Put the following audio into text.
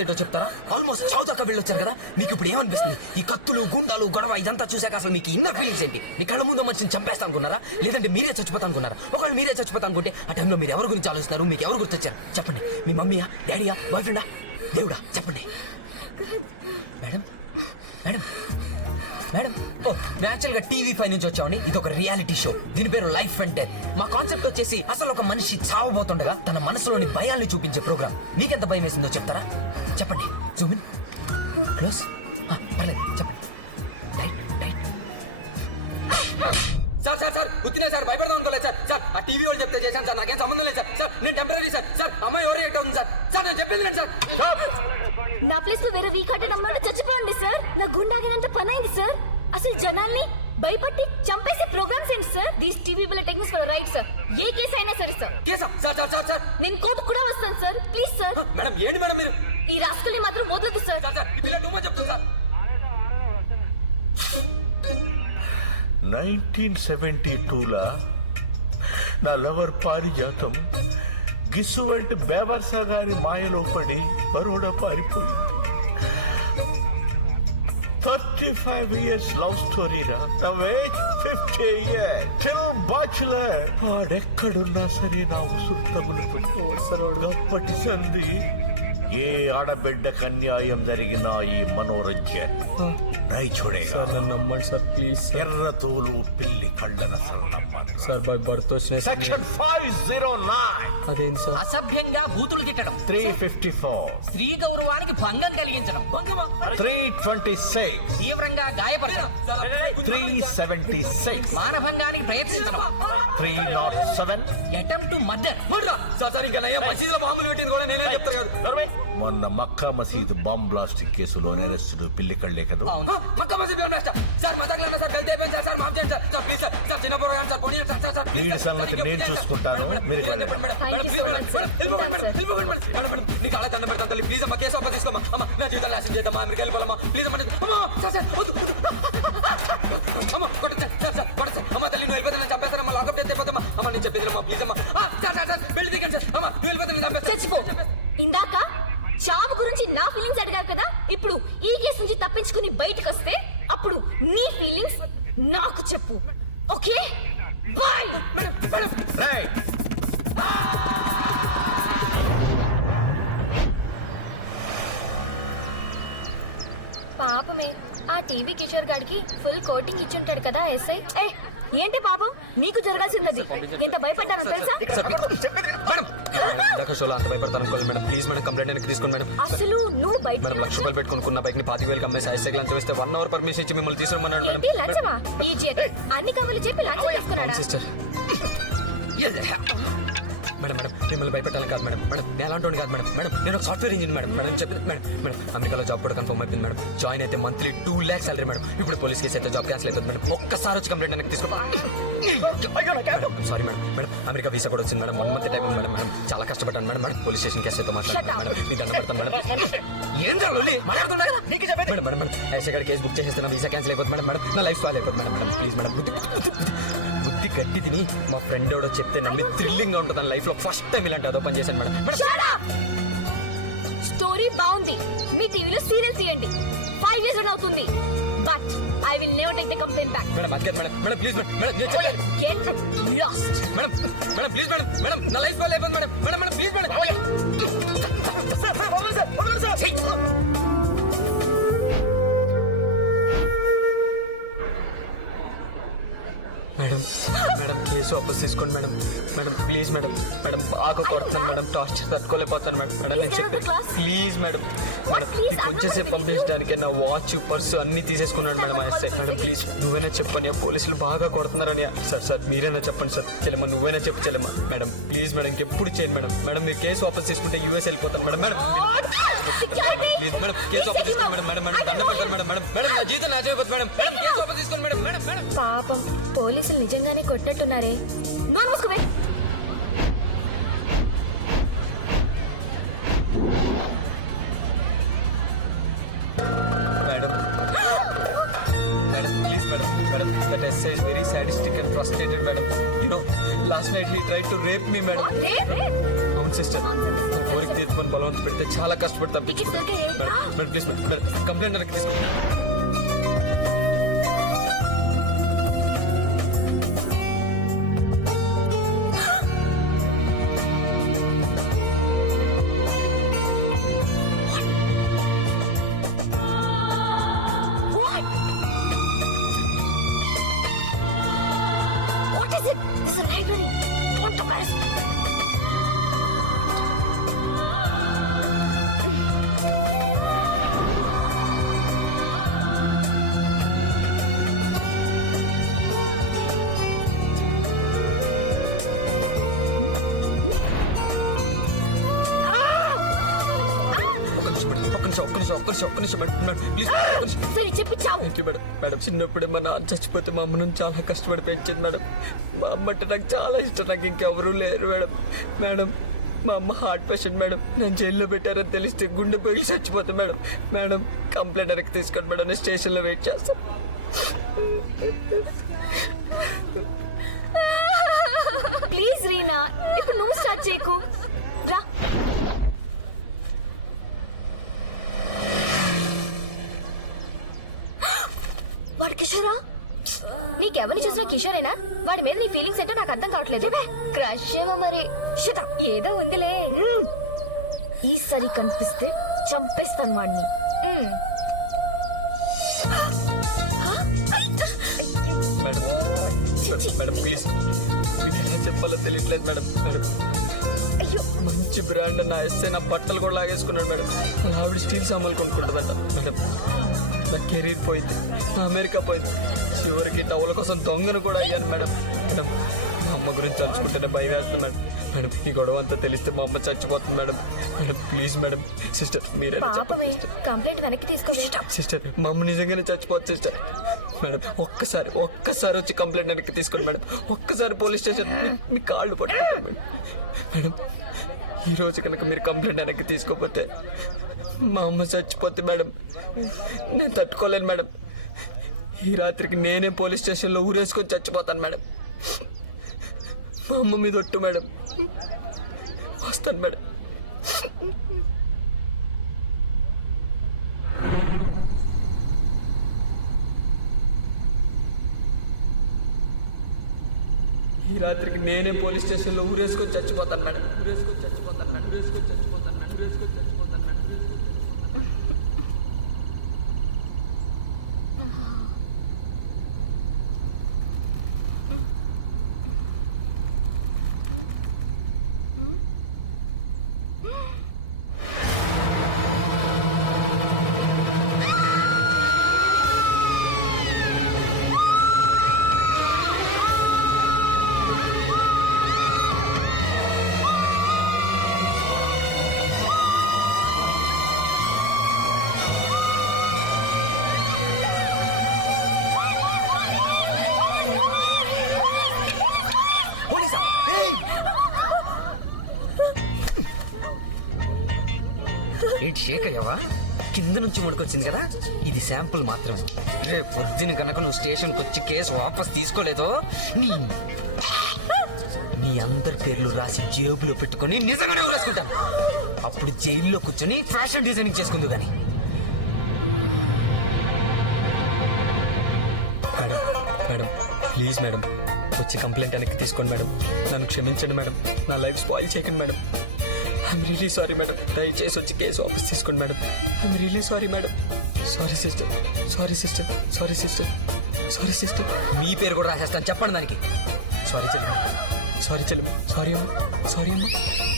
ఏంటో చెప్తారా? ఆల్మోస్ట్ చావు దాకా వెళ్ళొచ్చారు కదా? మీకు ఇప్పుడు ఏమనిపిస్తుంది? ఈ కత్తులు గుండాలు గొడవ ఇదంతా చూసాక అసలు మీకు ఇన్నర్ ఫీలింగ్స్ ఏంటి? మీ కళ్ళ ముందు మనిషిని చంపేస్తా అనుకున్నారా? లేదంటే మీరే చచ్చిపోతా అనుకున్నారా? ఒకవేళ మీరే చచ్చిపోతా అనుకుంటే ఆ టైంలో మీరు ఎవరి గురించి ఆలోచిస్తారు మీకు ఎవరు గుర్తొచ్చారు? చెప్పండి. మీ మమ్మీయా? డాడీయా? బాయ్ ఫ్రెండా దేవుడా? చెప్పండి. మేడం? మేడం? మేడం ఓ న్యాచురల్గా టీవీ పై నుంచి వచ్చామని ఇది ఒక రియాలిటీ షో. దీని పేరు లైఫ్ అండ్ డెత్. మా కాన్సెప్ట్ వచ్చేసి అసలు ఒక మనిషి చావబోతుండగా తన మనసులోని భయాల్ని చూపించే ప్రోగ్రామ్. మీకెంత భయం వేసిందో చెప్తారా? చెప్పండి. Zoom in close. పర్లేదు. చెప్పండి. Right right sir sir sir ఉత్తినే సార్ భయపడదాం అనుకోలేదు సార్. సార్ ఆ టీవీ వాళ్ళు చెప్తే చేశాను సార్. నాకేం సంబంధం లేదు సార్. సార్ నేను టెంపరీ వదలదు సార్. నైన్టీన్ సెవెంటీ టూలా నా లవర్ పారిజాతం గిస్సు వంటి బేవర్సా గారి మాయలో పడి బరోడా పారిపోయింది. Thirty five years love story రా. Age fifty year. Still bachelor. వాడెక్కడున్నా సరే నా ఉసురు తగులు పెట్టుకోవసరోడు అప్పటి సంధి ఏ ఆడబిడ్డకు అన్యాయం జరిగినా ఈ మనోరంజన్ నై చూడే సార్ నన్ను నమ్మండి సార్ ప్లీజ్ సార్. ఎర్ర తోలు పిల్లి కళ్ళన సన్నమ్మ సార్ బై బర్త్ వచ్చిన సెక్షన్ ఫైవ్ జీరో నైన్ అదేంటి సార్? అసభ్యంగా బూతులు తిట్టడం. త్రీ ఫిఫ్టీ ఫోర్ స్త్రీ గౌరవానికి భంగం కలిగించడం. త్రీ ట్వంటీ సిక్స్ తీవ్రంగా గాయపరచడం త్రీ సెవెంటీ సిక్స్ మానభంగానికి ప్రయత్నించడం three nought seven attempt murder sir sir ఇంకా నయ్యా మసీదులో బాంబులు పెట్టింది కూడా నేనే చెప్తాను కదా. మొన్న మక్కా మసీద్ బాంబ్ బ్లాస్టింగ్ కేసులో నెరస్తుడు పిల్లి కళ్ళే కదా. ఆ, పక్క మసీదు సార్. లేనా సార్. గల్తీ అయిపోయింది సార్ సార్ మాఫ్ చేయండి sir. Sir please sir. Sir చిన్న పోరగాను సార్. పోనీ సార్ సార్ సార్, సంగతి నేను. చూసుకుంటాను. మీరు నీకు అలా దండం పెడతాను తల్లి. ప్లీజ్ అమ్మా కేసు తీసుకోమా అమ్మా నా జీవితాన్ని నాశనం చేద్దామా అమెరికా వెళ్ళిపోవాలమ్మా. ప్లీజ్ అమ్మా అమ్మా సార్ సార్ వద్దు అమ్మా కొట్టండి సార్ సార్ సార్ కొట్టండి సార్ అమ్మా తల్లి నువ్వు వెళ్ళిపోతే నేను చంపేస్తాను అమ్మా లాకప్ చేస్తే అయిపోతామా అమ్మా నేను చెప్పేది అమ్మా ప్లీజ్ అమ్మా. చెప్పు. ఓకే? బాయ్ పాపమే ఆ టీవీ కిషోర్ గాడికి ఫుల్ కోటింగ్ ఇచ్చుంటాడు కదా ఎస్ఐ ఏ ఏంటి పాపం? నీకు జరగాల్సింది అది ఎంత షోలో అంత భయపడతాను అనుకోలేదు మేడం ప్లీజ్ మేడం కంప్లైంట్ అనేది తీసుకోండి మేడం అసలు నువ్వు బయట మేడం లక్ష రూపాయలు పెట్టుకున్న బైక్ని పాతిక వేలు అమ్మాయి సైజ్ సైకిల్ అంత వేస్తే వన్ అవర్ పర్మిషన్ ఇచ్చి మిమ్మల్ని తీసుకురమ్మన్నాడు ఏంటి లంచమా? అన్ని కబుర్లు చెప్పి లంచం తీసుకున్నాడా? సిస్టర్ మేడం మేడం మిమ్మల్ని భయపెట్టాలని కాదు మేడం మేడం నేను అలాంటి కాదు మేడం మేడం నేను ఒక సాఫ్ట్వేర్ ఇంజిన్ మేడం మేడం చెప్పింది మేడం మేడం అమెరికాలో జాబ్ కూడా కన్ఫర్మ్ అయిపోయింది మేడం జాయిన్ అయితే monthly two lakhs salary madam ఇప్పుడు పోలీస్ కేసు అయితే జాబ్ క్యాన్సిల్ అవుతుంది మేడం ఒక్కసారి వచ్చి కంప్లైంట్ అనేది sorry madam. Madam America visa కూడా వచ్చింది madam. One month time madam. Madam చాలా కష్టపడ్డాను madam. Madam police station case అయితే మాట్లాడాను మేడం. మీ దండ పెడతాను మేడం. ఏం జరగలేదు మాట్లాడుతున్నా కదా నీకు చెప్పండి మేడం మేడం ఐసీ గారి కేసు బుక్ చేసేస్తే నా వీసా క్యాన్సిల్ అయిపోతుంది మేడం. మేడం నా లైఫ్ ఫాల్ అయిపోతుంది మేడం. Madam please madam. బుద్ధి బుద్ధి గట్టి తిని మా ఫ్రెండ్ ఎవడో చెప్తే నమ్మి థ్రిల్లింగ్గా ఉంటుంది లైఫ్లో ఫస్ట్ టైం ఇలాంటి అదో పని చేశాను మేడం. స్టోరీ బాగుంది. మీ టీవీలో సీరియల్ తీయండి. ఫైవ్ ఇయర్స్ అవుతుంది. But I will never take the complaint back madam అదే madam madam please madam madam నేను చెప్పేది- get lost madam madam please madam madam నా లైఫ్ ఫాల్ అయిపోతుంది madam madam madam please madam sir, sir, sir, sir. Case వాపస్ తీసుకోండి madam. Madam please madam. Madam బాగా కొడుతున్నాను madam. Torture తట్టుకోలేకపోతాను madam. Madam నేను class. Please madam. మేడం కొంచెంసేపు పంపించడానికి నా వాచ్ పర్సు అన్ని తీసేసుకున్నాడు మేడం ఆ ఎస్ఐ మేడం ప్లీజ్ నువ్వైనా చెప్పని పోలీసులు బాగా కొడుతున్నారని. సార్ సార్ మీరైనా చెప్పండి సార్. చెల్లెమ్మ నువ్వైనా చెప్పు చెల్లెమ్మ. మేడం ప్లీజ్ మేడం ఇంకెప్పుడు చేయండి మేడం. మేడం మీరు కేసు వాపస్ తీసుకుంటే యూఎస్ వెళ్ళిపోతాను madam. Madam madam madam madam madam madam madam madam నా madam madam madam madam madam పాపం పోలీసులు నిజంగానే కొట్టినట్టున్నారే నోరు మూసుకోవే madam madam madam madam that Anastasia is very sadistic and frustrated, madam. You know, last night he tried to rape me, madam. అవును sister కోరిక తీర్చుకొని బలవంత పెడితే చాలా కష్టపడి తప్పించుకున్నాను మేడం ప్లీజ్ మేడం కంప్లైంట్ నిమిషం మేడం ఒక్క నిమిషం ఒక్క నిమిషం ఒక్క నిమిషం ఒక్క నిమిషం మేడం మేడం ప్లీజ్ సరే చెప్పు చావు. మేడం. మేడం చిన్నప్పుడే మా నాన్న చచ్చిపోతే మా అమ్మను చాలా కష్టపడి పెంచింది మేడం. మా అమ్మ అంటే నాకు చాలా ఇష్టం. నాకు ఇంకెవరూ లేరు మేడం. మేడం మా అమ్మ హార్ట్ పేషెంట్ మేడం. నేను జైల్లో పెట్టారని తెలిస్తే గుండె పగిలి చచ్చిపోతే మేడం. మేడం కంప్లైంట్ వెనక్కి తీసుకోండి మేడం. నేను స్టేషన్లో వెయిట్ చేస్తాను ప్లీజ్ రీనా ఇప్పుడు నువ్వు స్టార్ట్ చేయకు రా వాడు కిషోరా నీకెవరిని చూసినా కిషోరేనా? వాడి మీద నీ ఫీలింగ్స్ ఏంటో నాకు అర్థం కావట్లేదు. క్రష్ ఏమో మరి. ఏదో ఉందిలే. ఈసారి కనిపిస్తే చంపేస్తాను వాడిని. మేడం ప్లీజ్ చెప్పాలో తెలియట్లేదు మేడం. మేడం అయ్యో. మంచి బ్రాండ్ నా ఎస్ఏ నా బట్టలు కూడా లాగేసుకున్నాడు మేడం. నా ఆవిడ స్టీల్ సామాన్లు కొనుక్కుంటుందంట. మేడం. నా కెరీర్ పోయింది. నా అమెరికా పోయింది. చివరికి టవల కోసం దొంగను కూడా అయ్యాను మేడం. మేడం మా అమ్మ గురించి తలుచుకుంటేనే భయం వేస్తుంది మేడం. మేడం ఈ గొడవ అంతా తెలిస్తే మా అమ్మ చచ్చిపోతుంది madam. Madam please madam sister మీరే పాపమే కంప్లైంట్ వెనక్కి తీసుకోవే సిస్టర్. మా అమ్మ నిజంగానే చచ్చిపోతుంది సిస్టర్. మేడం ఒక్కసారి ఒక్కసారి వచ్చి కంప్లైంట్ వెనక్కి తీసుకోండి మేడం. ఒక్కసారి పోలీస్ స్టేషన్ మీ- కాళ్ళు పట్టుకుంటాను మేడం. మేడం ఈ రోజు కనుక మీరు కంప్లైంట్ వెనక్కి తీసుకోకపోతే మా అమ్మ చచ్చిపోతే మేడం. నేను తట్టుకోలేను మేడం. ఈ రాత్రికి నేనే పోలీస్ స్టేషన్లో ఊరేసుకొని చచ్చిపోతాను మేడం. మా అమ్మ మీద ఒట్టు మేడం. వస్తాను మేడం. రాత్రికి నేనే పోలీస్ స్టేషన్లో ఊరేసుకొని చచ్చిపోతాను మేడం. ఊరేసుకొని చచ్చిపోతాను మేడం. ఊరేసుకొని చచ్చిపోతాను మేడం. ఊరేసుకొని చచ్చిపోతాను. ఏంటి కింద నుంచి ముడుకొచ్చింది కదా? ఇది శాంపుల్ మాత్రమే. రేపు పొద్దున కనుక నువ్వు స్టేషన్కి వచ్చి కేసు వాపస్ తీసుకోలేదో? నీ నీ అందరి పేర్లు రాసి జేబులో పెట్టుకొని నిజంగానే రాసుకుంటాను అప్పుడు జైల్లో కూర్చొని ఫ్యాషన్ డిజైనింగ్ చేసుకుందు కానీ మేడం మేడం ప్లీజ్ మేడం వచ్చి కంప్లైంట్ వెనక్కి తీసుకోండి మేడం. నన్ను క్షమించండి మేడం. నా లైఫ్ స్పాయిల్ చేయకండి madam. I'm really sorry madam దయచేసి వచ్చి కేసు వాపస్ తీసుకోండి madam I'm really sorry madam sorry sister sorry sister sorry sister sorry sister మీ పేరు కూడా రాసేస్తాను. చెప్పండి దానికి. సారీ చెల్లి సారీ చెల్లి సారీ అమ్మా. సారీ అమ్మా.